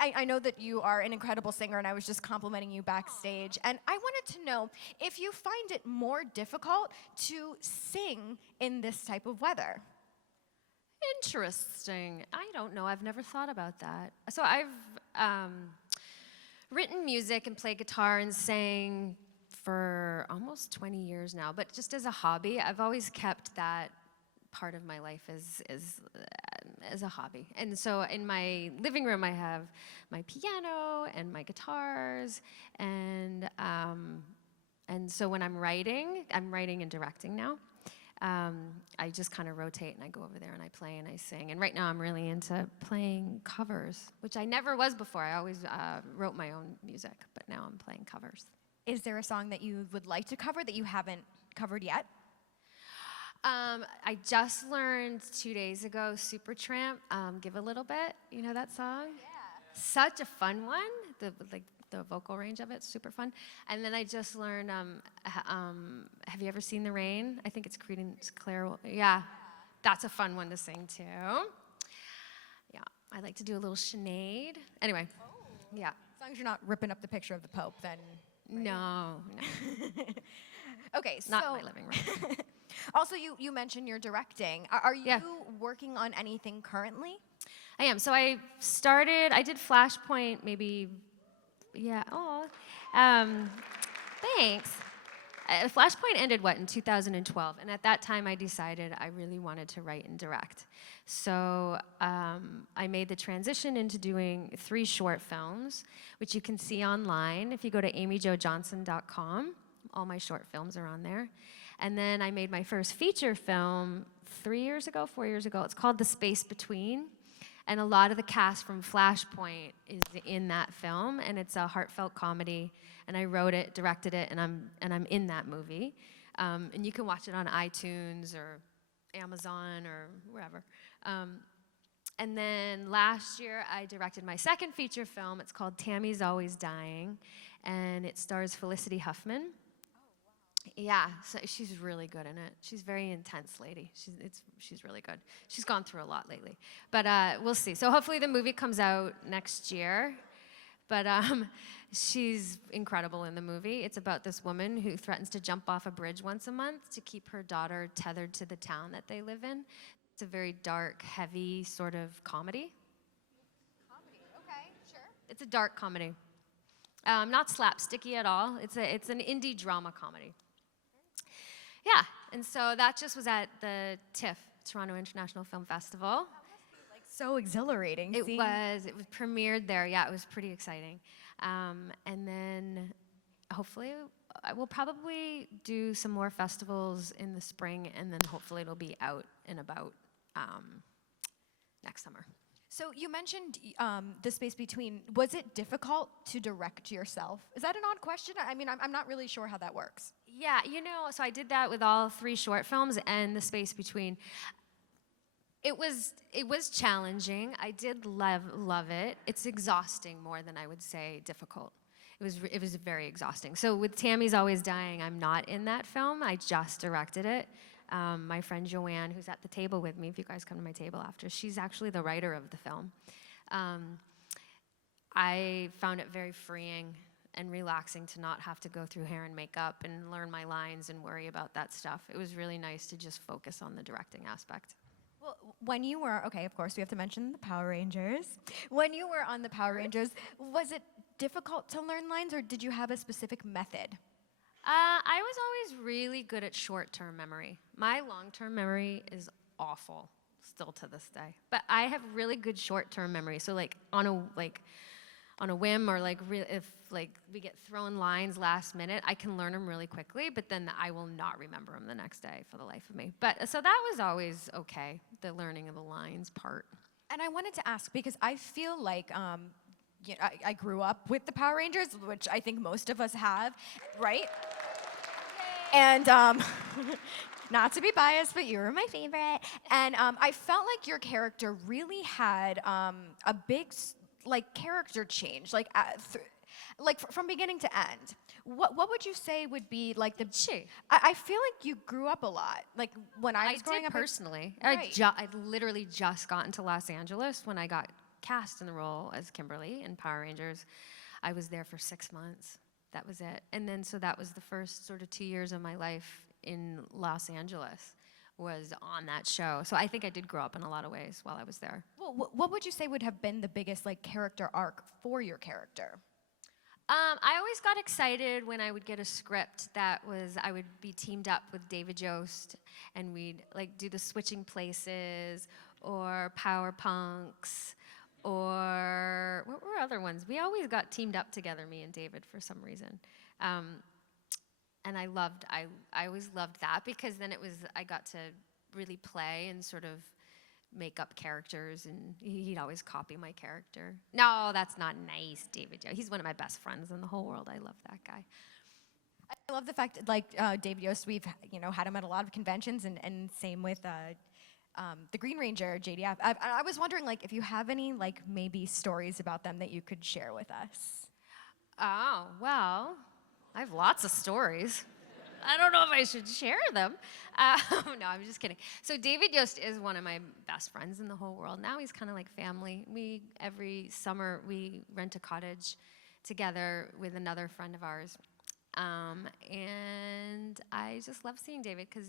I know that you are an incredible singer, and I was just complimenting you backstage. And I wanted to know if you find it more difficult to sing in this type of weather. Interesting. I don't know. I've never thought about that. So I've written music and played guitar and sang for almost 20 years now, but just as a hobby. I've always kept that part of my life as a hobby. And so in my living room, I have my piano and my guitars, and so when I'm writing and directing now. I just kind of rotate and I go over there and I play and I sing. And right now I'm really into playing covers, which I never was before. I always wrote my own music, but now I'm playing covers. Is there a song that you would like to cover that you haven't covered yet? I just learned 2 days ago, Supertramp, Give a Little Bit. You know that song? Yeah. Such a fun one. The vocal range of it's super fun. And then I just learned, have you ever seen The Rain? I think it's Creedence Clearwater. Yeah, that's a fun one to sing too. Yeah, I like to do a little Sinead. Anyway, yeah. As long as you're not ripping up the picture of the Pope, then. Right? No. Okay, so. Not in my living room. Also, you mentioned you're directing. Are you working on anything currently? I am. So I did Flashpoint maybe. Yeah. Oh, thanks. Flashpoint ended in 2012, and at that time I decided I really wanted to write and direct. So I made the transition into doing 3 short films, which you can see online if you go to amyjojohnson.com. All my short films are on there. And then I made my first feature film 4 years ago. It's called The Space Between. And a lot of the cast from Flashpoint is in that film, and it's a heartfelt comedy. And I wrote it, directed it, and I'm in that movie. And you can watch it on iTunes or Amazon or wherever. And then last year, I directed my second feature film. It's called Tammy's Always Dying, and it stars Felicity Huffman. Yeah, so she's really good in it. She's a very intense lady. She's really good. She's gone through a lot lately. But we'll see. So hopefully the movie comes out next year. But she's incredible in the movie. It's about this woman who threatens to jump off a bridge once a month to keep her daughter tethered to the town that they live in. It's a very dark, heavy sort of comedy. Comedy, okay, sure. It's a dark comedy. Not slapsticky at all. It's an indie drama comedy. Yeah, and so that just was at the TIFF, Toronto International Film Festival. That must be like so exhilarating. It was premiered there. Yeah, it was pretty exciting. And then hopefully I will probably do some more festivals in the spring, and then hopefully it'll be out and about next summer. So you mentioned The Space Between. Was it difficult to direct yourself? Is that an odd question? I mean, I'm not really sure how that works. Yeah, so I did that with all 3 short films and The Space Between. It was challenging. I did love it. It's exhausting more than I would say difficult. It was very exhausting. So with Tammy's Always Dying, I'm not in that film. I just directed it. My friend Joanne, who's at the table with me, if you guys come to my table after, she's actually the writer of the film. I found it very freeing and relaxing to not have to go through hair and makeup and learn my lines and worry about that stuff. It was really nice to just focus on the directing aspect. Well, when you were, okay, of course, we have to mention the Power Rangers. When you were on the Power Rangers, was it difficult to learn lines, or did you have a specific method? I was always really good at short-term memory. My long-term memory is awful, still to this day. But I have really good short-term memory. So on a whim, or if we get thrown lines last minute, I can learn them really quickly. But then I will not remember them the next day for the life of me. But so that was always okay, the learning of the lines part. And I wanted to ask, because I feel like I grew up with the Power Rangers, which I think most of us have, right? And not to be biased, but you were my favorite. And I felt like your character really had a big character change, from beginning to end. What would you say would be the? I feel like you grew up a lot. Like when I was growing up. Personally, right. I literally just got into Los Angeles when I got cast in the role as Kimberly in Power Rangers, I was there for 6 months. That was it. And then, so that was the first sort of 2 years of my life in Los Angeles, was on that show. So I think I did grow up in a lot of ways while I was there. Well, what would you say would have been the biggest like character arc for your character? I always got excited when I would get a script that was, I would be teamed up with David Yost, and we'd like do the switching places, or Power Punks, or what were other ones? We always got teamed up together, me and David, for some reason. And I always loved that, because then it was, I got to really play and sort of make up characters, and he'd always copy my character. No, that's not nice, David. He's one of my best friends in the whole world. I love that guy. I love the fact that, like, David Yost, we've had him at a lot of conventions, and same with the Green Ranger, JDF. I was wondering, like, if you have any, like, maybe stories about them that you could share with us. Oh, well, I have lots of stories. I don't know if I should share them. No, I'm just kidding. So David Yost is one of my best friends in the whole world. Now he's kind of like family. Every summer, we rent a cottage together with another friend of ours. And I just love seeing David, because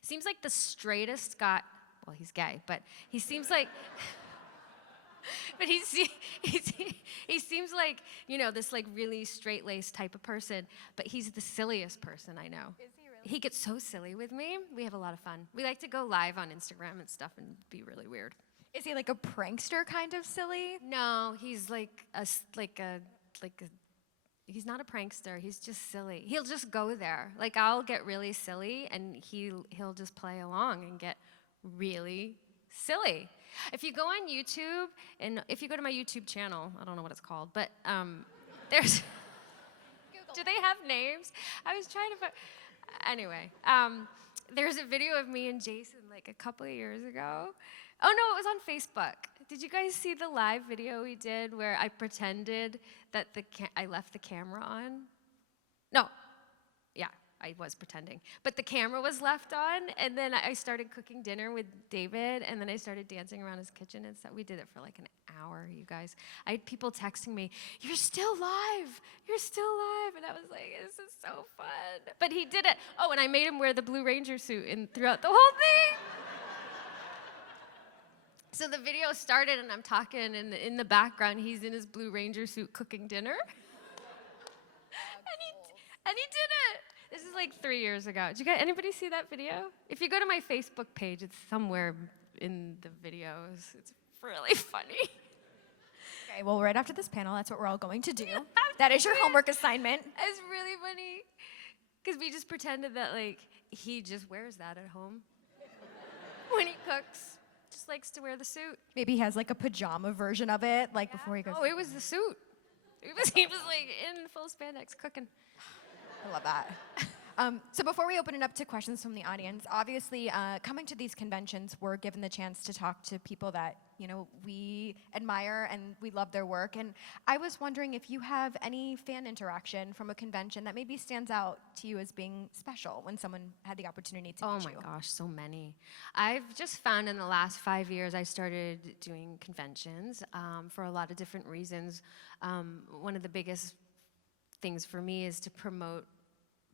seems like the straightest guy. Well, he's gay, but he seems like... But he seems like, this like really straight-laced type of person, but he's the silliest person I know. Is he really? He gets so silly with me. We have a lot of fun. We like to go live on Instagram and stuff and be really weird. Is he like a prankster kind of silly? No, he's he's not a prankster. He's just silly. He'll just go there. Like, I'll get really silly, and he'll just play along and get really silly. If you go on YouTube, and if you go to my YouTube channel, I don't know what it's called, but there's... Do they have names? I was trying to... Anyway, there's a video of me and Jason like a couple of years ago. Oh, no, it was on Facebook. Did you guys see the live video we did where I pretended that I left the camera on? No. Yeah, I was pretending. But the camera was left on, and then I started cooking dinner with David, and then I started dancing around his kitchen and stuff. We did it for like an hour, you guys. I had people texting me, "You're still live! You're still live!" And I was like, this is so fun. But he did it. Oh, and I made him wear the Blue Ranger suit throughout the whole thing. So the video started, and I'm talking, and in the background, he's in his Blue Ranger suit cooking dinner. And he did it. This is like 3 years ago. Did anybody see that video? If you go to my Facebook page, it's somewhere in the videos. It's really funny. Okay, well, right after this panel, that's what we're all going to do. That is your homework assignment. It's really funny, because we just pretended that, like, he just wears that at home when he cooks. Just likes to wear the suit. Maybe he has like a pajama version of it, like before he goes. Oh, it was the suit. He was like in full spandex cooking. I love that. So before we open it up to questions from the audience, obviously coming to these conventions, we're given the chance to talk to people that we admire and we love their work. And I was wondering if you have any fan interaction from a convention that maybe stands out to you as being special when someone had the opportunity to meet you. Oh my gosh, so many. I've just found in the last 5 years I started doing conventions for a lot of different reasons. One of the biggest things for me is to promote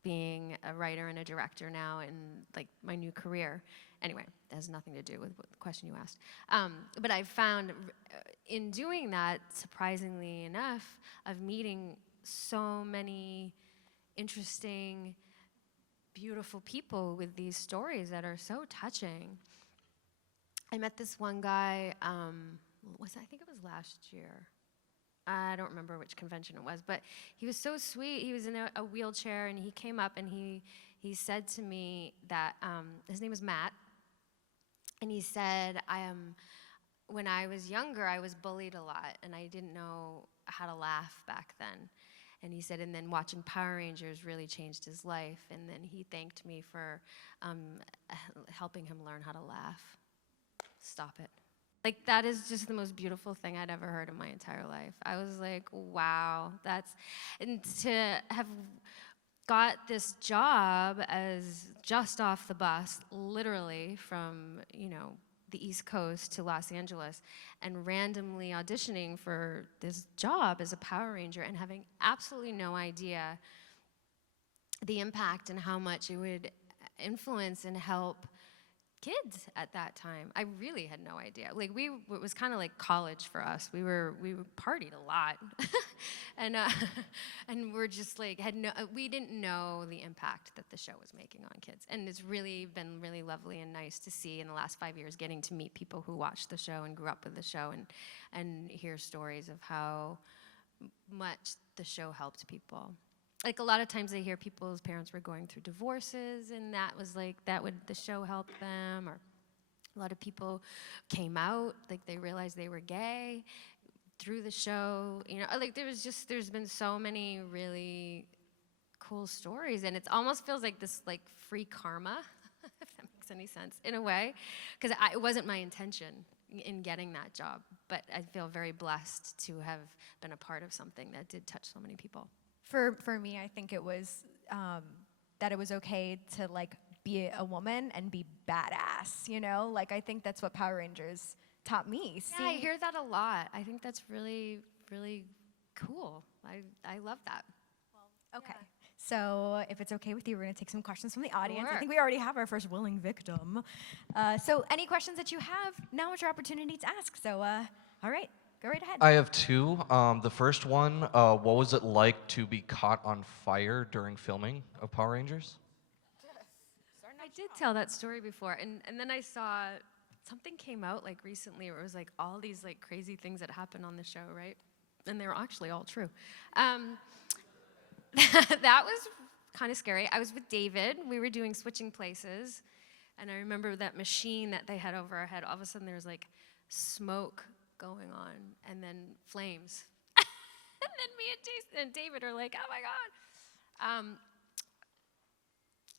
being a writer and a director now in like my new career. Anyway, that has nothing to do with the question you asked. But I've found in doing that, surprisingly enough, of meeting so many interesting, beautiful people with these stories that are so touching. I met this one guy, I think it was last year. I don't remember which convention it was, but he was so sweet. He was in a wheelchair, and he came up and he said to me that, his name was Matt, and he said, when I was younger, I was bullied a lot, and I didn't know how to laugh back then. And he said, and then watching Power Rangers really changed his life, and then he thanked me for helping him learn how to laugh. Stop it. Like, that is just the most beautiful thing I'd ever heard in my entire life. I was like, wow, and to have got this job as just off the bus, literally from, the East Coast to Los Angeles and randomly auditioning for this job as a Power Ranger and having absolutely no idea the impact and how much it would influence and help kids at that time. I really had no idea. Like it was kind of like college for us. We partied a lot, and we're just like we didn't know the impact that the show was making on kids. And it's really been really lovely and nice to see in the last 5 years getting to meet people who watched the show and grew up with the show and hear stories of how much the show helped people. Like a lot of times I hear people's parents were going through divorces and the show help them, or a lot of people came out, like they realized they were gay through the show, like there's been so many really cool stories, and it almost feels like this like free karma, if that makes any sense, in a way, because it wasn't my intention in getting that job, but I feel very blessed to have been a part of something that did touch so many people. For me, I think it was that it was okay to like be a woman and be badass, Like I think that's what Power Rangers taught me. Yeah, I hear that a lot. I think that's really, really cool. I love that. Okay. Yeah. So if it's okay with you, we're going to take some questions from the audience. Sure. I think we already have our first willing victim. So any questions that you have, now is your opportunity to ask. So, all right. Go right ahead. I have two. The first one, what was it like to be caught on fire during filming of Power Rangers? I did tell that story before, and then I saw something came out like recently where it was like all these like crazy things that happened on the show, right? And they were actually all true. That was kind of scary. I was with David. We were doing Switching Places, and I remember that machine that they had over our head. All of a sudden, there was like smoke going on, and then flames. And then me and Jason and David are like, oh my God.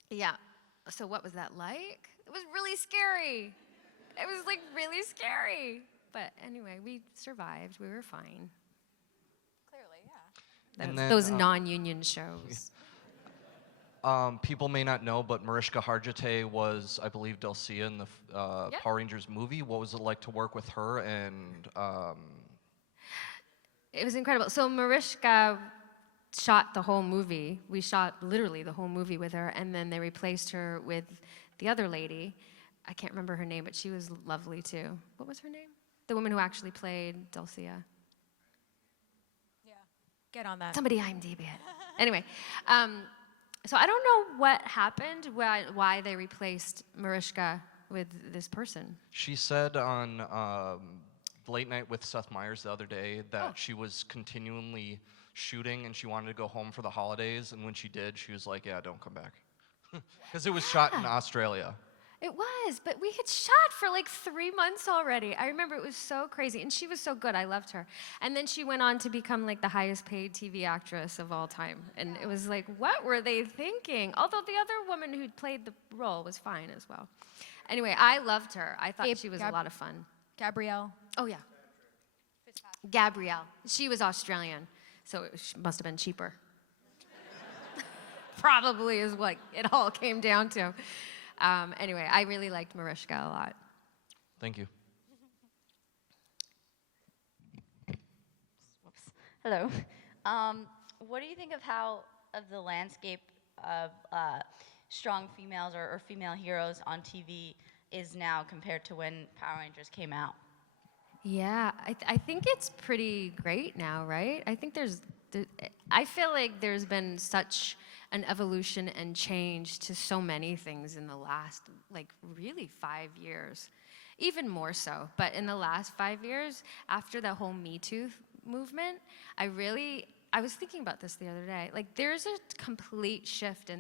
Yeah, so what was that like? It was really scary. It was like really scary. But anyway, we survived, we were fine. Clearly, yeah. And then, Those non-union shows. People may not know, but Mariska Hargitay was, I believe, Dulcia in the Power Rangers movie. What was it like to work with her? And it was incredible. So Mariska shot the whole movie. We shot literally the whole movie with her, and then they replaced her with the other lady. I can't remember her name, but she was lovely too. What was her name? The woman who actually played Dulcia. Yeah. Get on that. Somebody IMDb it. Anyway. So I don't know what happened, why they replaced Mariska with this person. she said on Late Night with Seth Meyers the other day that she was continually shooting and she wanted to go home for the holidays, and when she did, she was like, yeah, don't come back. Because it was shot in Australia. It was, but we had shot for like 3 months already. I remember it was so crazy, and she was so good. I loved her. And then she went on to become like the highest paid TV actress of all time. And it was like, what were they thinking? Although the other woman who played the role was fine as well. Anyway, I loved her. I thought she was a lot of fun. Gabrielle. Oh, yeah. Gabrielle. She was Australian, so it must have been cheaper. Probably is what it all came down to. Anyway, I really liked Mariska a lot. Thank you. Whoops. Hello. What do you think of the landscape of strong females or female heroes on TV is now compared to when Power Rangers came out? Yeah, I think it's pretty great now, right? I think I feel like there's been such an evolution and change to so many things in the last, like, really 5 years. Even more so, but in the last 5 years, after the whole Me Too movement, I was thinking about this the other day. Like, there's a complete shift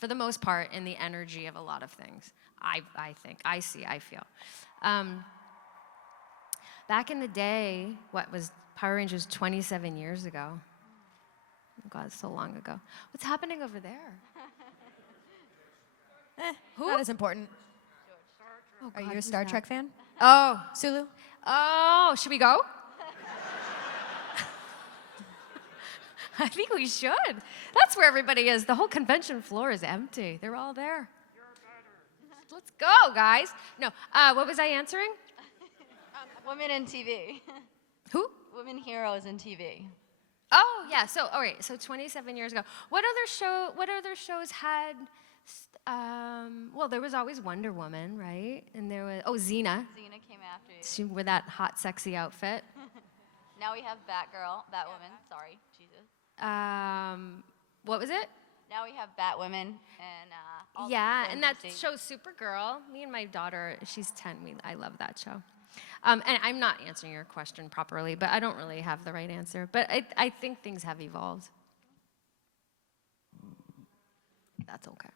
for the most part, in the energy of a lot of things. I think, I feel. Back in the day, what was Power Rangers 27 years ago? Oh God, so long ago. What's happening over there? Not as important. Oh, Are God, you a who's Star that? Trek fan? Oh, Sulu? oh, should we go? I think we should. That's where everybody is. The whole convention floor is empty. They're all there. Let's Go, guys. No, what was I answering? Women in TV. Who? Women heroes in TV. Oh, yeah. So, all right. So 27 years ago. What other shows had, well, there was always Wonder Woman, right? And there was, Xena. Xena came after you. She wore that hot, sexy outfit. Now we have Batwoman. Sorry, Jesus. What was it? Now we have Batwomen and all Yeah, the and that DC. show Supergirl. Me and my daughter, she's 10. I love that show. And I'm not answering your question properly, but I don't really have the right answer. But I think things have evolved. That's okay.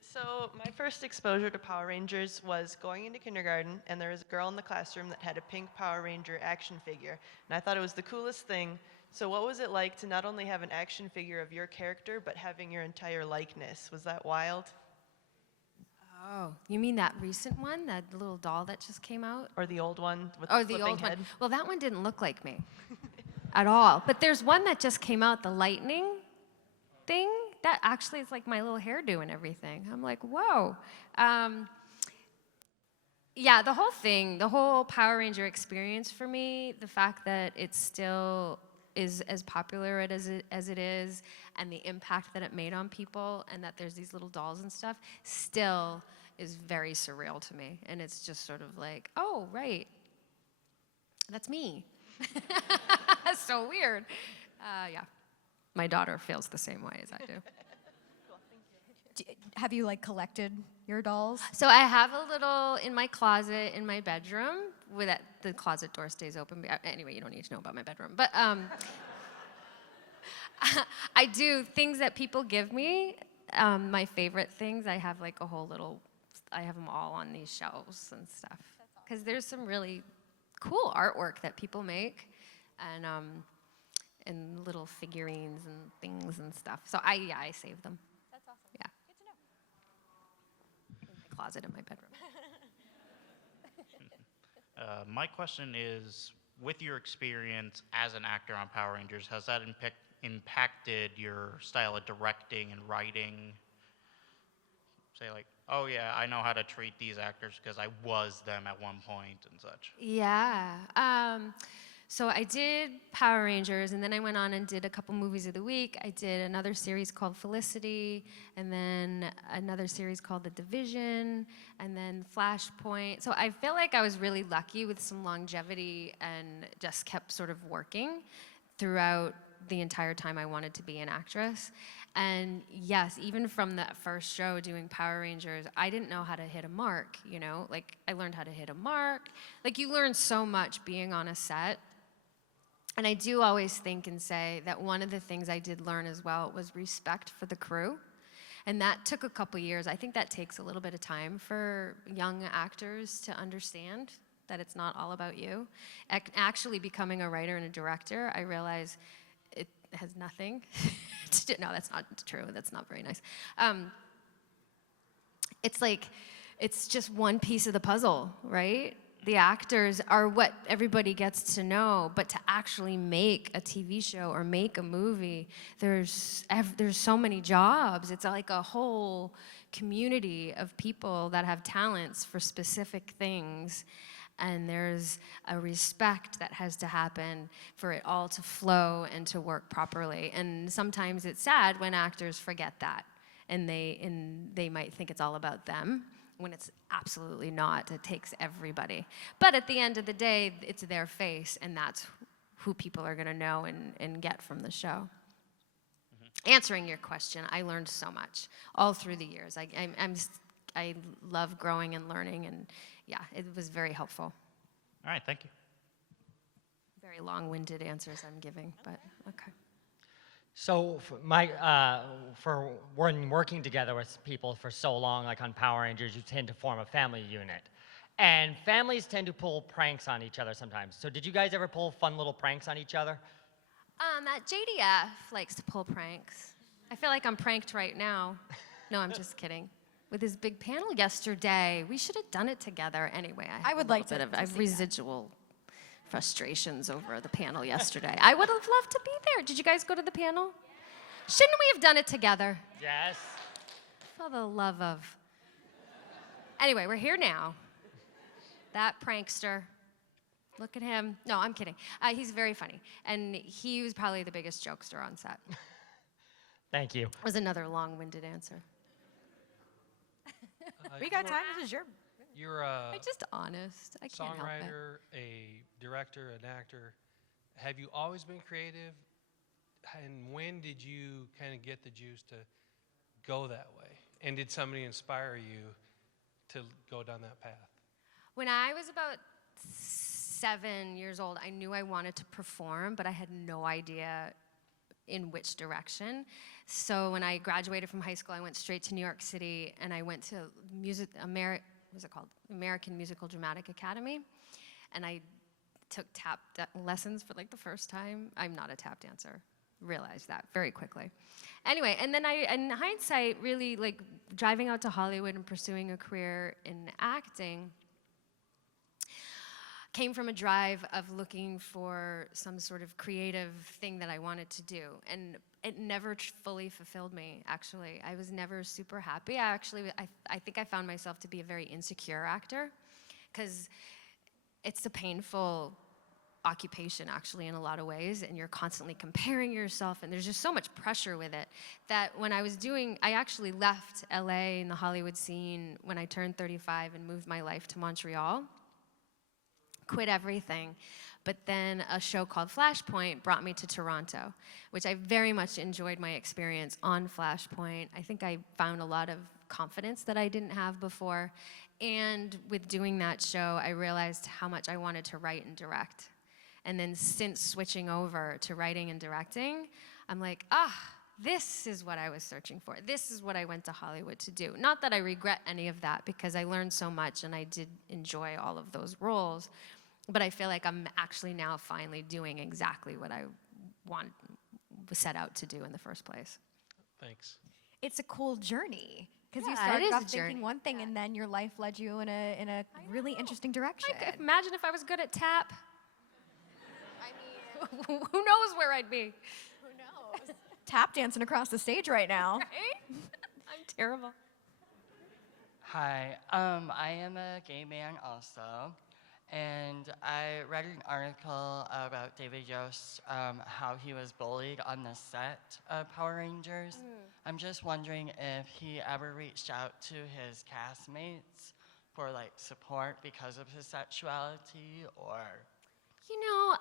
So my first exposure to Power Rangers was going into kindergarten, and there was a girl in the classroom that had a pink Power Ranger action figure, and I thought it was the coolest thing. So what was it like to not only have an action figure of your character, but having your entire likeness? Was that wild? Oh, you mean that recent one, that little doll that just came out? Or the old one with Or the the flipping old head? one. Well, that one didn't look like me at all. But there's one that just came out, the lightning thing. That actually is like my little hairdo and everything. I'm like, whoa. Yeah, the whole thing, the whole Power Ranger experience for me, the fact that it still is as popular as it is, and the impact that it made on people, and that there's these little dolls and stuff, still is very surreal to me. And it's just sort of like, oh, right, that's me. So weird. Yeah, my daughter feels the same way as I do. Have you like collected your dolls? So I have a little in my closet in my bedroom. With that, the closet door stays open. Anyway, you don't need to know about my bedroom. But I do things that people give me. My favorite things. I have like a whole little. I have them all on these shelves and stuff. Because there's some really cool artwork that people make, and little figurines and things and stuff. So I save them. That's awesome. Yeah. Good to know. In my closet in my bedroom. My question is, with your experience as an actor on Power Rangers, has that impacted your style of directing and writing? Say like, oh yeah, I know how to treat these actors because I was them at one point and such. Yeah. So I did Power Rangers, and then I went on and did a couple movies of the week. I did another series called Felicity, and then another series called The Division, and then Flashpoint. So I feel like I was really lucky with some longevity and just kept sort of working throughout the entire time I wanted to be an actress. And yes, even from that first show doing Power Rangers, I didn't know how to hit a mark, you know? Like, I learned how to hit a mark. Like, you learn so much being on a set. And I do always think and say that one of the things I did learn as well was respect for the crew. And that took a couple years. I think that takes a little bit of time for young actors to understand that it's not all about you. Actually becoming a writer and a director, I realize it has nothing to do. No, that's not true. That's not very nice. It's like, it's just one piece of the puzzle, right? The actors are what everybody gets to know, but to actually make a TV show or make a movie, there's so many jobs. It's like a whole community of people that have talents for specific things, and there's a respect that has to happen for it all to flow and to work properly. And sometimes it's sad when actors forget that, and they might think it's all about them, when it's absolutely not. It takes everybody. But at the end of the day, it's their face, and that's who people are going to know and get from the show. Mm-hmm. Answering your question, I learned so much all through the years. I love growing and learning, and yeah, it was very helpful. All right, thank you. Very long-winded answers I'm giving, but okay. So for when working together with people for so long, like on Power Rangers, you tend to form a family unit. And families tend to pull pranks on each other sometimes. So did you guys ever pull fun little pranks on each other? That JDF likes to pull pranks. I feel like I'm pranked right now. No, I'm just kidding. With his big panel yesterday, we should have done it together. Anyway, I would like to I have see that. residual frustrations over the panel yesterday. I would have loved to be there. Did you guys go to the panel? Shouldn't we have done it together? Yes. For the love of. Anyway, we're here now. That prankster. Look at him. No, I'm kidding. He's very funny. And he was probably the biggest jokester on set. Thank you. Was another long-winded answer. We got time. This is your. You're a I'm just honest. I can't help it. songwriter, a director, an actor. Have you always been creative? And when did you kind of get the juice to go that way? And did somebody inspire you to go down that path? When I was about 7 years old, I knew I wanted to perform, but I had no idea in which direction. So when I graduated from high school, I went straight to New York City, and I went to American Musical Dramatic Academy, and I took tap lessons for like the first time. I'm not a tap dancer. Realized that very quickly. Anyway, and then in hindsight, really like driving out to Hollywood and pursuing a career in acting came from a drive of looking for some sort of creative thing that I wanted to do. And it never fully fulfilled me, actually. I was never super happy. I think I found myself to be a very insecure actor, because it's a painful occupation, actually, in a lot of ways, and you're constantly comparing yourself, and there's just so much pressure with it that when I actually left LA and the Hollywood scene when I turned 35 and moved my life to Montreal. Quit everything. But then a show called Flashpoint brought me to Toronto, which I very much enjoyed my experience on Flashpoint. I think I found a lot of confidence that I didn't have before. And with doing that show, I realized how much I wanted to write and direct. And then since switching over to writing and directing, I'm like, this is what I was searching for. This is what I went to Hollywood to do. Not that I regret any of that, because I learned so much and I did enjoy all of those roles. But I feel like I'm actually now finally doing exactly what I set out to do in the first place. Thanks. It's a cool journey, because you Yeah, it started is a off journey. thinking one thing, and then your life led you in a really interesting direction. Imagine if I was good at tap. I mean, who knows where I'd be? Who knows? Tap dancing across the stage right now. Right? I'm terrible. Hi, I am a gay man also, and I read an article about David Yost, how he was bullied on the set of Power Rangers. I'm just wondering if he ever reached out to his castmates for like support because of his sexuality, or... You know,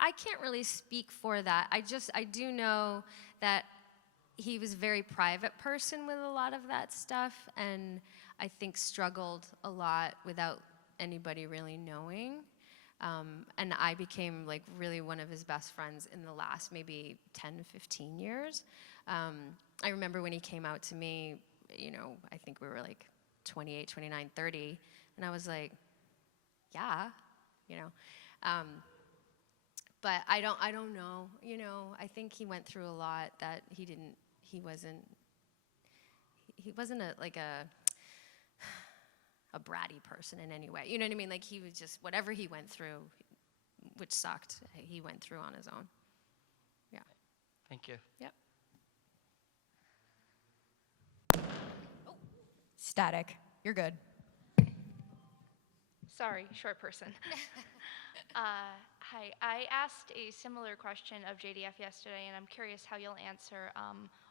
I can't really speak for that. I do know that he was a very private person with a lot of that stuff, and I think struggled a lot without anybody really knowing. And I became like really one of his best friends in the last maybe 10, 15 years. I remember when he came out to me, you know, I think we were like 28, 29, 30, and I was like, yeah, you know. But I don't know, you know, I think he went through a lot that he wasn't a bratty person in any way. You know what I mean? Like, he was just, whatever he went through, which sucked, he went through on his own. Yeah. Thank you. Yep. Static. You're good. Sorry, short person. Hi, I asked a similar question of JDF yesterday, and I'm curious how you'll answer.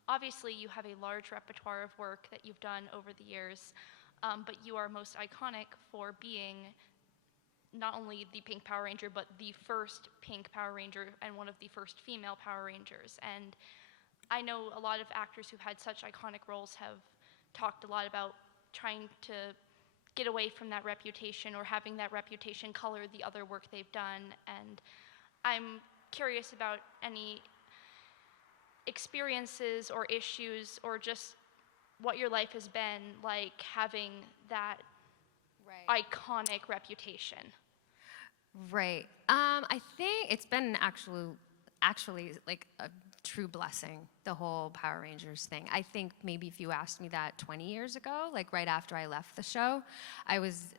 Obviously, you have a large repertoire of work that you've done over the years, but you are most iconic for being not only the Pink Power Ranger, but the first Pink Power Ranger and one of the first female Power Rangers. And I know a lot of actors who've had such iconic roles have talked a lot about trying to get away from that reputation or having that reputation color the other work they've done. And I'm curious about any experiences or issues or just what your life has been like having that iconic reputation. Right. I think it's been actually like a true blessing, the whole Power Rangers thing. I think maybe if you asked me that 20 years ago, like right after I left the show, I was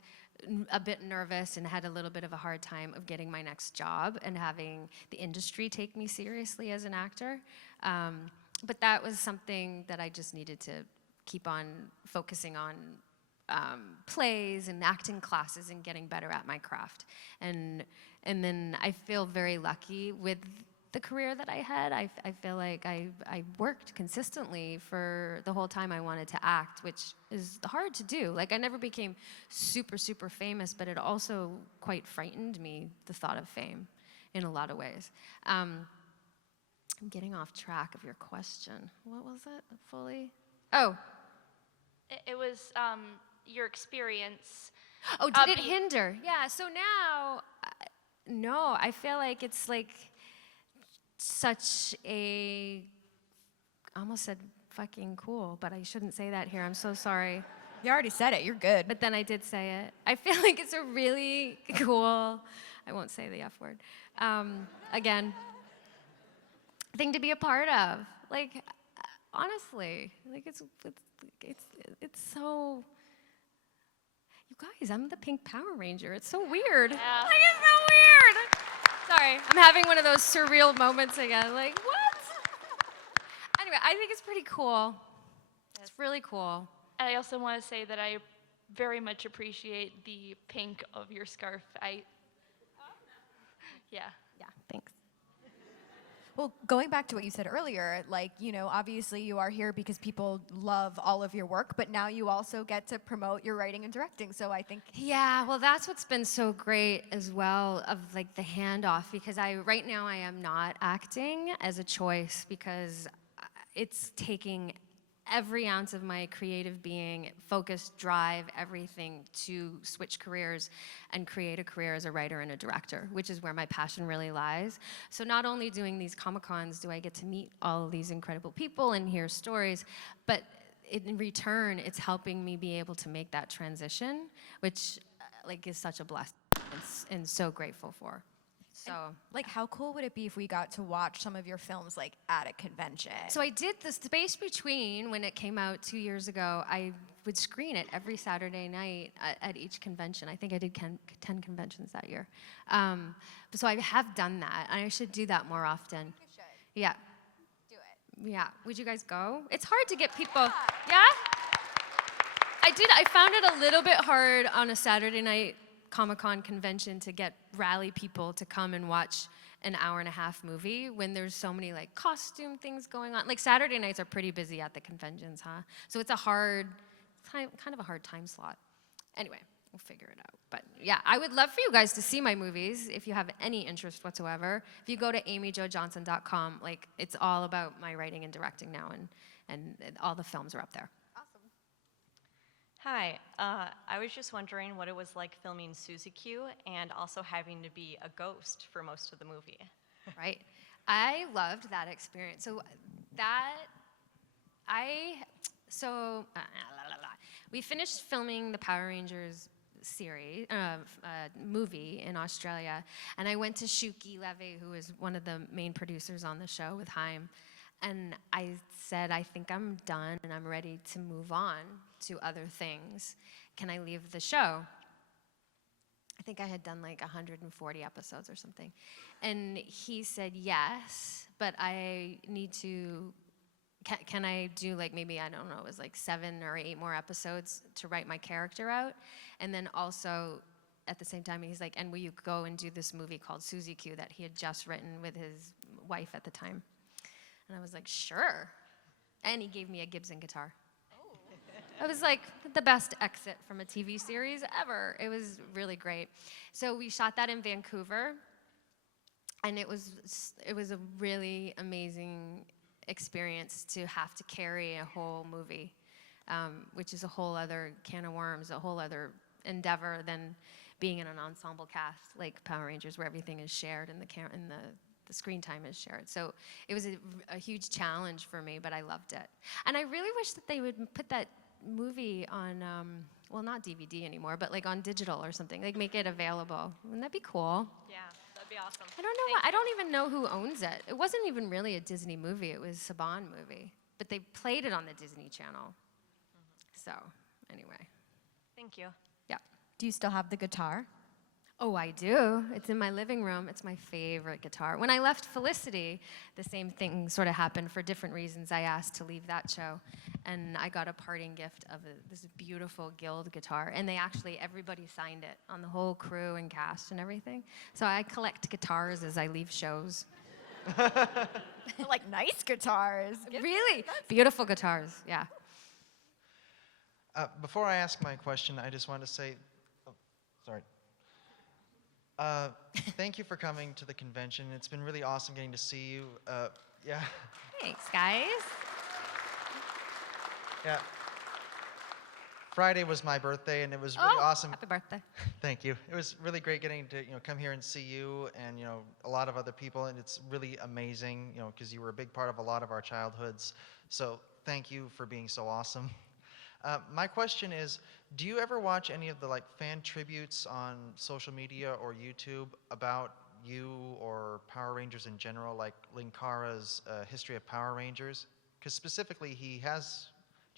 a bit nervous and had a little bit of a hard time of getting my next job and having the industry take me seriously as an actor. But that was something that I just needed to keep on focusing on plays and acting classes and getting better at my craft. And then I feel very lucky with the career that I had. I feel like I worked consistently for the whole time I wanted to act, which is hard to do. Like, I never became super, super famous, but it also quite frightened me, the thought of fame, in a lot of ways. I'm getting off track of your question. What was it fully? Oh. It was your experience. Oh, did it hinder? Yeah, so now, no, I feel like it's like such a, I almost said fucking cool, but I shouldn't say that here. I'm so sorry. You already said it. You're good. But then I did say it. I feel like it's a really cool, I won't say the F word, again, thing to be a part of. Like, honestly, like it's so, you guys, I'm the pink Power Ranger. It's so weird. Yeah. Like, it's so weird. Sorry, I'm having one of those surreal moments again. Like, what? Anyway, I think it's pretty cool. It's really cool. And I also want to say that I very much appreciate the pink of your scarf. Yeah. Yeah, thanks. Well, going back to what you said earlier, like, you know, obviously you are here because people love all of your work, but now you also get to promote your writing and directing. So I think. Yeah, well, that's what's been so great as well, of like the handoff, because right now I am not acting as a choice, because it's taking every ounce of my creative being, focus, drive, everything to switch careers and create a career as a writer and a director, which is where my passion really lies. So not only doing these Comic-Cons do I get to meet all of these incredible people and hear stories, but in return, it's helping me be able to make that transition, which like is such a blessing and so grateful for. So, like, how cool would it be if we got to watch some of your films, like, at a convention? So I did the Space Between when it came out 2 years ago. I would screen it every Saturday night at each convention. I think I did 10 conventions that year. So I have done that, and I should do that more often. You should. Yeah. Do it. Yeah. Would you guys go? It's hard to get people. Yeah? I found it a little bit hard on a Saturday night Comic-Con convention to get rally people to come and watch an hour-and-a-half movie when there's so many like costume things going on. Like Saturday nights are pretty busy at the conventions, huh? So it's a hard kind of a hard time slot. Anyway, we'll figure it out. But yeah, I would love for you guys to see my movies if you have any interest whatsoever. If you go to amyjojohnson.com, like it's all about my writing and directing now, and all the films are up there. Hi, I was just wondering what it was like filming Suzy Q and also having to be a ghost for most of the movie. Right? I loved that experience. We finished filming the Power Rangers series, movie in Australia, and I went to Shuki Levy, who is one of the main producers on the show with Haim, and I said, I think I'm done and I'm ready to move on to other things. Can I leave the show? I think I had done like 140 episodes or something. And he said, yes, but I need to, can I do like maybe, I don't know, it was like 7 or 8 more episodes to write my character out? And then also, at the same time, he's like, and will you go and do this movie called Suzy Q that he had just written with his wife at the time? And I was like, sure. And he gave me a Gibson guitar. It was like the best exit from a TV series ever. It was really great. So we shot that in Vancouver, and it was a really amazing experience to have to carry a whole movie, which is a whole other can of worms, a whole other endeavor than being in an ensemble cast like Power Rangers, where everything is shared and the screen time is shared. So it was a huge challenge for me, but I loved it. And I really wish that they would put that movie on, well, not DVD anymore, but like on digital or something, like make it available. Wouldn't that be cool? Yeah, that'd be awesome. I don't know. I don't even know who owns it. It wasn't even really a Disney movie. It was a Saban movie, but they played it on the Disney Channel. So anyway. Thank you. Yeah. Do you still have the guitar? Oh, I do. It's in my living room. It's my favorite guitar. When I left Felicity, the same thing sort of happened for different reasons. I asked to leave that show, and I got a parting gift of this beautiful Guild guitar, and everybody signed it on the whole crew and cast and everything. So I collect guitars as I leave shows. Like nice guitars. Really beautiful guitars, yeah. Before I ask my question, I just want to say, sorry. Thank you for coming to the convention. It's been really awesome getting to see you. Yeah. Thanks, guys. Yeah. Friday was my birthday, and it was really awesome. Happy birthday. Thank you. It was really great getting to come here and see you and a lot of other people, and it's really amazing because you were a big part of a lot of our childhoods. So thank you for being so awesome. My question is, do you ever watch any of the fan tributes on social media or YouTube about you or Power Rangers in general, like Linkara's History of Power Rangers? Because specifically, he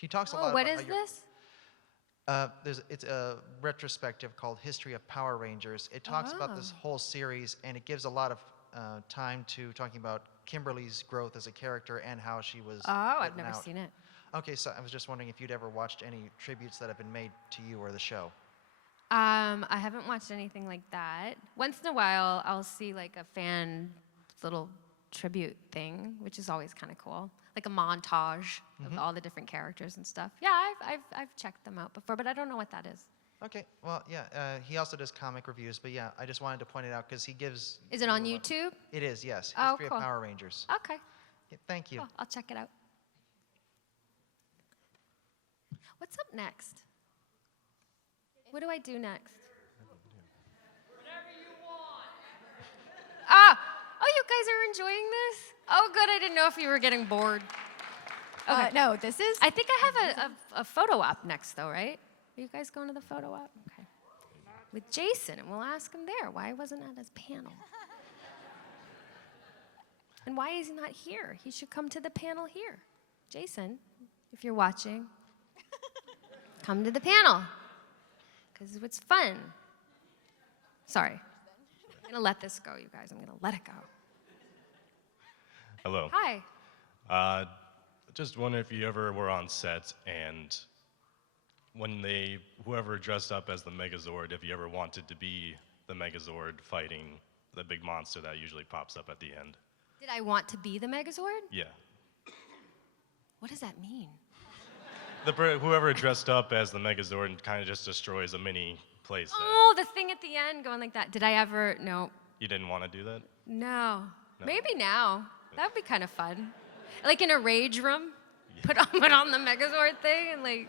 talks a lot about what is this? It's a retrospective called History of Power Rangers. It talks about this whole series, and it gives a lot of time to talking about Kimberly's growth as a character and how she was I've never seen it. Okay, so I was just wondering if you'd ever watched any tributes that have been made to you or the show. I haven't watched anything like that. Once in a while, I'll see a fan little tribute thing, which is always kind of cool, like a montage of all the different characters and stuff. Yeah, I've checked them out before, but I don't know what that is. Okay, well, yeah, he also does comic reviews, but yeah, I just wanted to point it out because he gives. Is it on YouTube? It is, yes. Oh, History cool. of Power Rangers. Okay. Yeah, thank you. Cool. I'll check it out. What's up next? What do I do next? Whatever you want. Oh, you guys are enjoying this? Oh, good. I didn't know if you were getting bored. Okay. No, this is. I think I have a photo op next, though, right? Are you guys going to the photo op? Okay. With Jason, and we'll ask him there. Why wasn't at his panel? And why is he not here? He should come to the panel here. Jason, if you're watching, come to the panel, because it's fun. Sorry. I'm going to let this go, you guys. I'm going to let it go. Hello. Hi. Just wondering if you ever were on set and when whoever dressed up as the Megazord, if you ever wanted to be the Megazord fighting the big monster that usually pops up at the end. Did I want to be the Megazord? Yeah. What does that mean? Whoever dressed up as the Megazord and kind of just destroys a mini place. Oh, the thing at the end going like that. Did I ever? No. You didn't want to do that? No. No. Maybe now. That would be kind of fun. Like in a rage room, put on the Megazord thing and Yeah.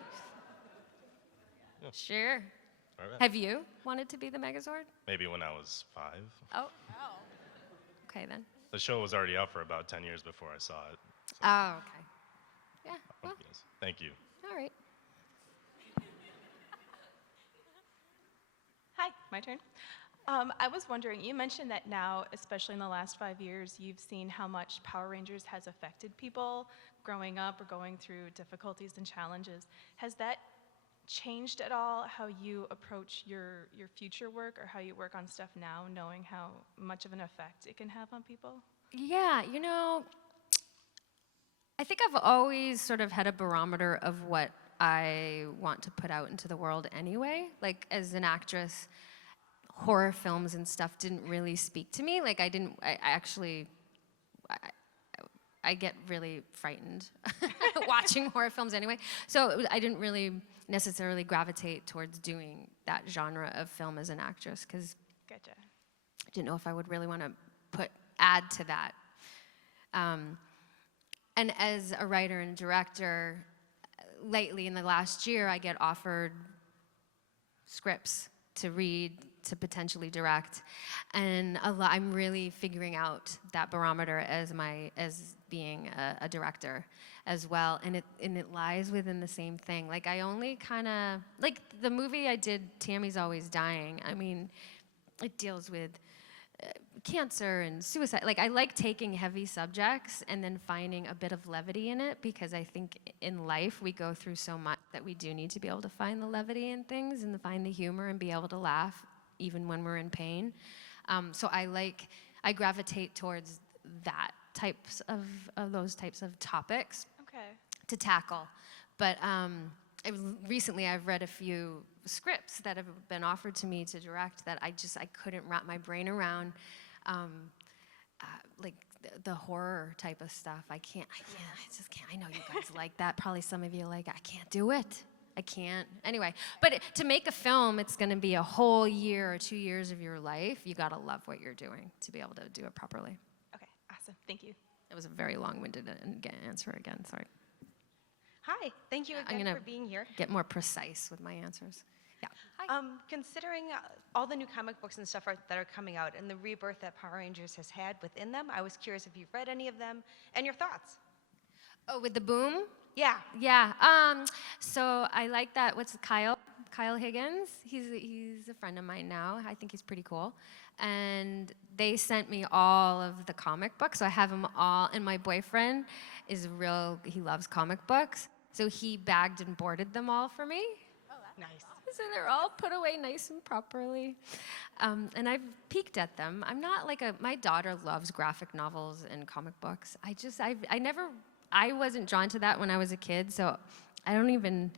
Sure. All right. Have you wanted to be the Megazord? Maybe when I was 5. Oh. Okay then. The show was already out for about 10 years before I saw it. Oh, okay. Yeah. Well, Yes. Thank you. all right. Hi, my turn. I was wondering, you mentioned that now, especially in the last 5 years, you've seen how much Power Rangers has affected people growing up or going through difficulties and challenges. Has that changed at all how you approach your future work or how you work on stuff now, knowing how much of an effect it can have on people? Yeah, I think I've always sort of had a barometer of what I want to put out into the world anyway. Like, as an actress, horror films and stuff didn't really speak to me. Like, I get really frightened watching horror films anyway. So I didn't really necessarily gravitate towards doing that genre of film as an actress because Gotcha. I didn't know if I would really want to add to that. And as a writer and director, lately in the last year, I get offered scripts to read, to potentially direct, and I'm really figuring out that barometer as being a director as well, and it lies within the same thing. Like, I only kind of like the movie I did, Tammy's Always Dying. I mean, it deals with cancer and suicide. Like, I like taking heavy subjects and then finding a bit of levity in it, because I think in life we go through so much that we do need to be able to find the levity in things and find the humor and be able to laugh even when we're in pain. So I gravitate towards that those types of topics to tackle. But recently I've read a few scripts that have been offered to me to direct that I couldn't wrap my brain around, like the horror type of stuff. I just can't. I know you guys like that. Probably some of you like, I can't do it. I can't. Anyway, but to make a film, it's going to be a whole year or 2 years of your life. You got to love what you're doing to be able to do it properly. Okay, awesome. Thank you. It was a very long-winded answer again. Sorry. Hi, thank you I'm again gonna for being here. get more precise with my answers. Yeah. Considering all the new comic books and stuff that are coming out and the rebirth that Power Rangers has had within them, I was curious if you've read any of them and your thoughts. Oh, with the boom? Yeah. Yeah. So I like that. What's Kyle Higgins? He's a friend of mine now. I think he's pretty cool. And they sent me all of the comic books. So I have them all. And my boyfriend he loves comic books. So he bagged and boarded them all for me. Oh, that's nice. So they're all put away nice and properly. And I've peeked at them. I'm not like my daughter loves graphic novels and comic books. I wasn't drawn to that when I was a kid, so I don't even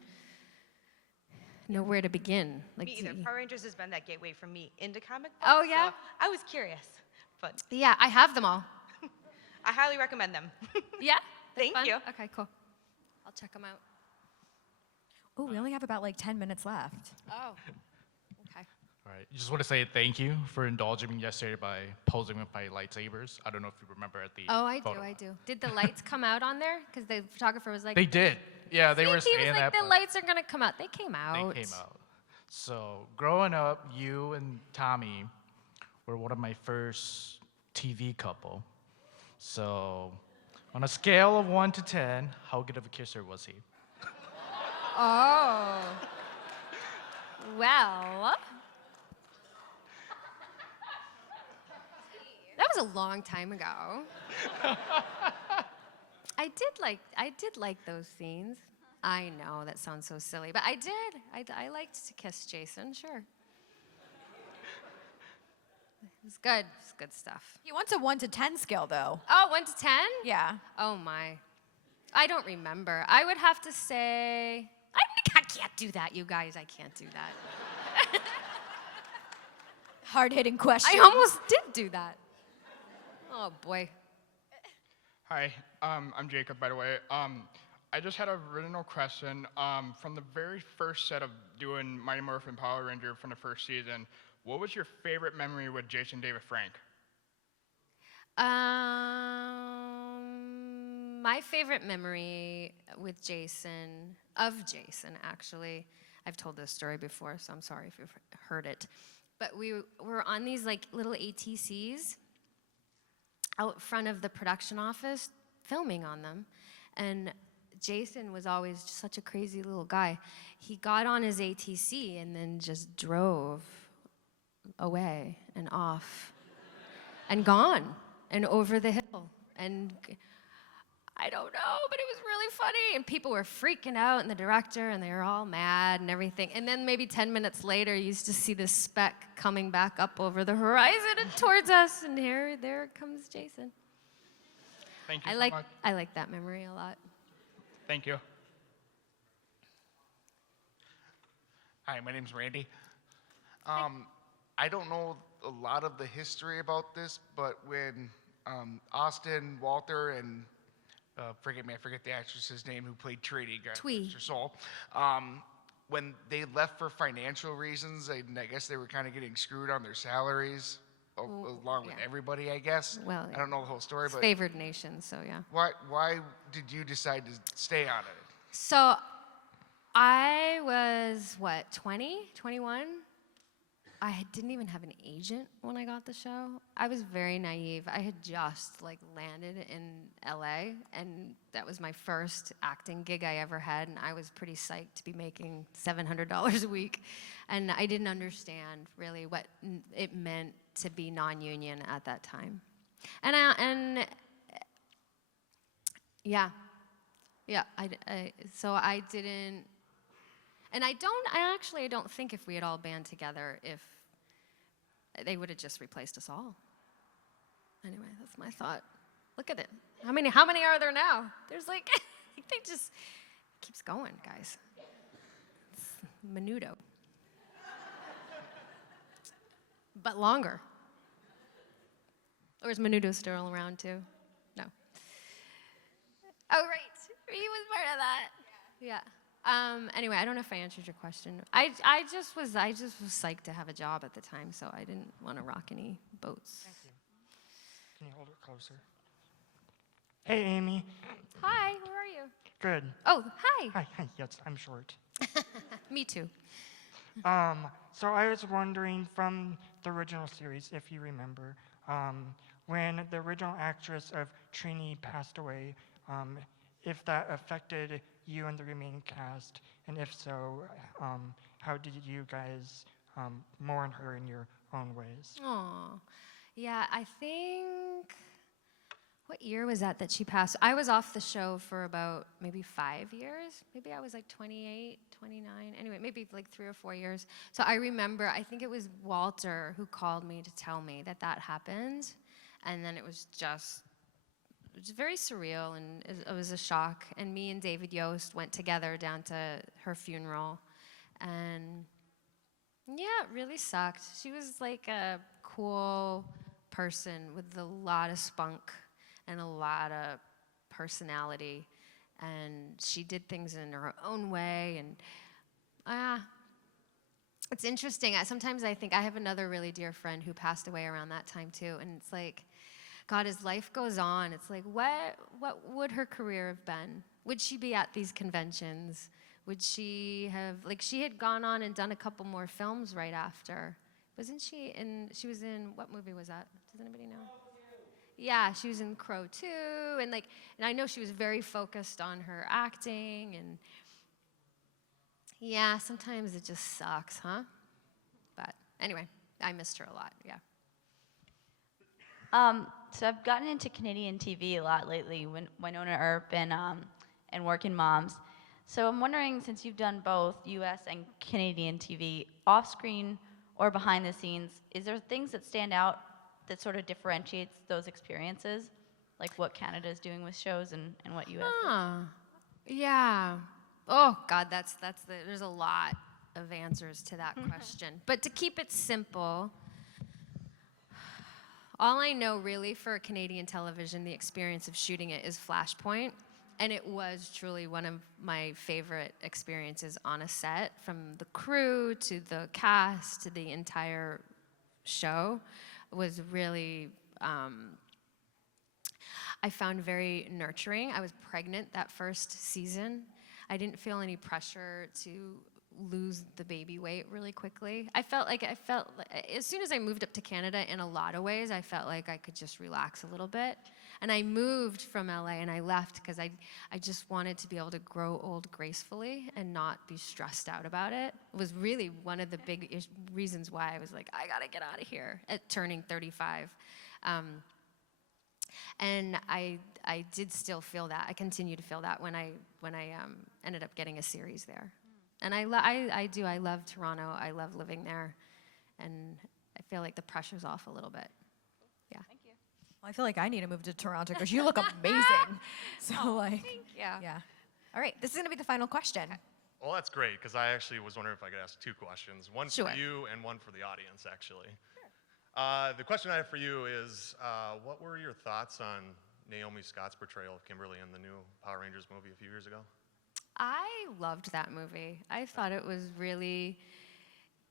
know where to begin. Me either. Power Rangers has been that gateway for me into comic books. Oh, yeah? So I was curious, but. Yeah, I have them all. I highly recommend them. Yeah? Thank you. Okay, cool. I'll check them out. Oh, we only have about like 10 minutes left. Oh, okay. All right, just want to say thank you for indulging me yesterday by posing with my lightsabers. I don't know if you remember at the I photo. do. Did the lights come out on there? Because the photographer was like... They did. Yeah, they were he saying was like, that. the lights are going to come out. They came out. They came out. So growing up, you and Tommy were one of my first TV couple. So on a scale of 1 to 10, how good of a kisser was he? Oh. Well. That was a long time ago. I did like those scenes. I know that sounds so silly, but I did. I liked to kiss Jason, sure. It was good. It was good stuff. He wants a 1 to 10 scale, though. Oh, 1 to 10? Yeah. Oh, my. I don't remember. I would have to say... I can't do that, you guys. I can't do that. Hard-hitting question. I almost did do that. Oh, boy. Hi, I'm Jacob, by the way. I just had a original question. From the very first set of doing Mighty Morphin Power Ranger from the first season, what was your favorite memory with Jason David Frank? My favorite memory with Jason, actually, I've told this story before, so I'm sorry if you've heard it, but we were on these like little ATCs out front of the production office filming on them, and Jason was always just such a crazy little guy. He got on his ATC and then just drove away and off and gone and over the hill, and I don't know, but it was really funny, and people were freaking out, and the director, and they were all mad and everything, and then maybe 10 minutes later, you used to see this speck coming back up over the horizon and towards us, and there comes Jason. Thank you so much. I like that memory a lot. Thank you. Hi, my name's Randy. I don't know a lot of the history about this, but when Austin, Walter, and I forget the actress's name who played Trini, Twee. Mr. Soul. When they left for financial reasons, I guess they were kind of getting screwed on their salaries, along with everybody, I guess. Well, I don't know the whole story, it's but favored nation, so yeah. Why did you decide to stay on it? So I was, 20, 21? I didn't even have an agent when I got the show. I was very naive. I had just landed in LA, and that was my first acting gig I ever had, and I was pretty psyched to be making $700 a week. And I didn't understand really what it meant to be non-union at that time. So I didn't, and I don't think if we had all band together, if they would have just replaced us all. Anyway, that's my thought. Look at it. How many are there now? There's like, they just keeps going, guys. It's menudo. But longer. Or is menudo still around too? No. Oh, right. He was part of that. Yeah. Anyway, I don't know if I answered your question. I just was psyched to have a job at the time, so I didn't want to rock any boats. Thank you. Can you hold it closer? Hey, Amy. Hi, where are you? Good. Oh, hi. Hi. Yes, I'm short. Me too. So I was wondering from the original series, if you remember, when the original actress of Trini passed away, if that affected you and the remaining cast, and if so, how did you guys mourn her in your own ways? Oh, yeah, I think, what year was that she passed? I was off the show for about maybe 5 years. Maybe I was like 28, 29. Anyway, maybe like 3 or 4 years. So I remember, I think it was Walter who called me to tell me that happened. And then it was very surreal, and it was a shock. And me and David Yost went together down to her funeral. And yeah, it really sucked. She was like a cool person with a lot of spunk and a lot of personality. And she did things in her own way. And it's interesting. Sometimes I think I have another really dear friend who passed away around that time too. And it's like, God, as life goes on, it's like, what would her career have been? Would she be at these conventions? Would she have, like, she had gone on and done a couple more films right after. Wasn't she she was in, what movie was that? Does anybody know? Yeah, she was in Crow 2, and I know she was very focused on her acting, and yeah, sometimes it just sucks, huh? But anyway, I missed her a lot, yeah. So I've gotten into Canadian TV a lot lately, Winona Earp and Working Moms. So I'm wondering, since you've done both U.S. and Canadian TV, off-screen or behind the scenes, is there things that stand out that sort of differentiates those experiences, like what Canada's doing with shows and what U.S. is? Yeah. Oh God, there's a lot of answers to that question. But to keep it simple, all I know really for Canadian television, the experience of shooting it is Flashpoint. And it was truly one of my favorite experiences on a set, from the crew to the cast to the entire show. It was really, I found very nurturing. I was pregnant that first season. I didn't feel any pressure to lose the baby weight really quickly. I felt like as soon as I moved up to Canada, in a lot of ways, I felt like I could just relax a little bit. And I moved from LA and I left because I just wanted to be able to grow old gracefully and not be stressed out about it. It was really one of the big reasons why I was like, I gotta get out of here at turning 35. And I did still feel that. I continue to feel that when I ended up getting a series there. And I do. I love Toronto. I love living there, and I feel like the pressure's off a little bit. Yeah. Thank you. Well, I feel like I need to move to Toronto because you look amazing. So thank you. Yeah. All right, this is gonna be the final question. Well, that's great, because I actually was wondering if I could ask 2 questions. One Sure. for you and one for the audience, actually. Sure. The question I have for you is, what were your thoughts on Naomi Scott's portrayal of Kimberly in the new Power Rangers movie a few years ago? I loved that movie. I thought it was really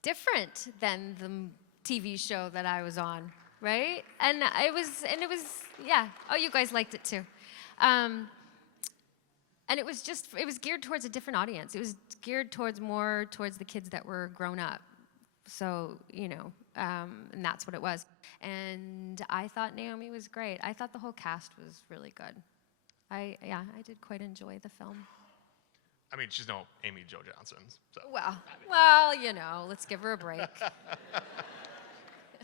different than the TV show that I was on, right? And it was, yeah. Oh, you guys liked it too. And it was geared towards a different audience. It was geared more towards the kids that were grown up. So, and that's what it was. And I thought Naomi was great. I thought the whole cast was really good. I did quite enjoy the film. I mean, she's no Amy Jo Johnson. So. Well, let's give her a break.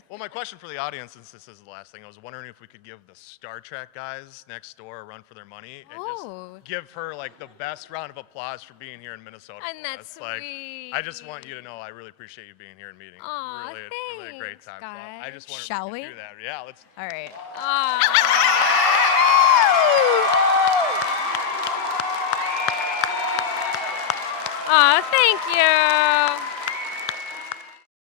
Well, my question for the audience, since this is the last thing, I was wondering if we could give the Star Trek guys next door a run for their money and just give her like the best round of applause for being here in Minnesota. And that's like, sweet. I just want you to know I really appreciate you being here and meeting. Aw, Really a great great time. So I just wanted Shall to we? do that. Yeah, let's. All right. Aw, thank you.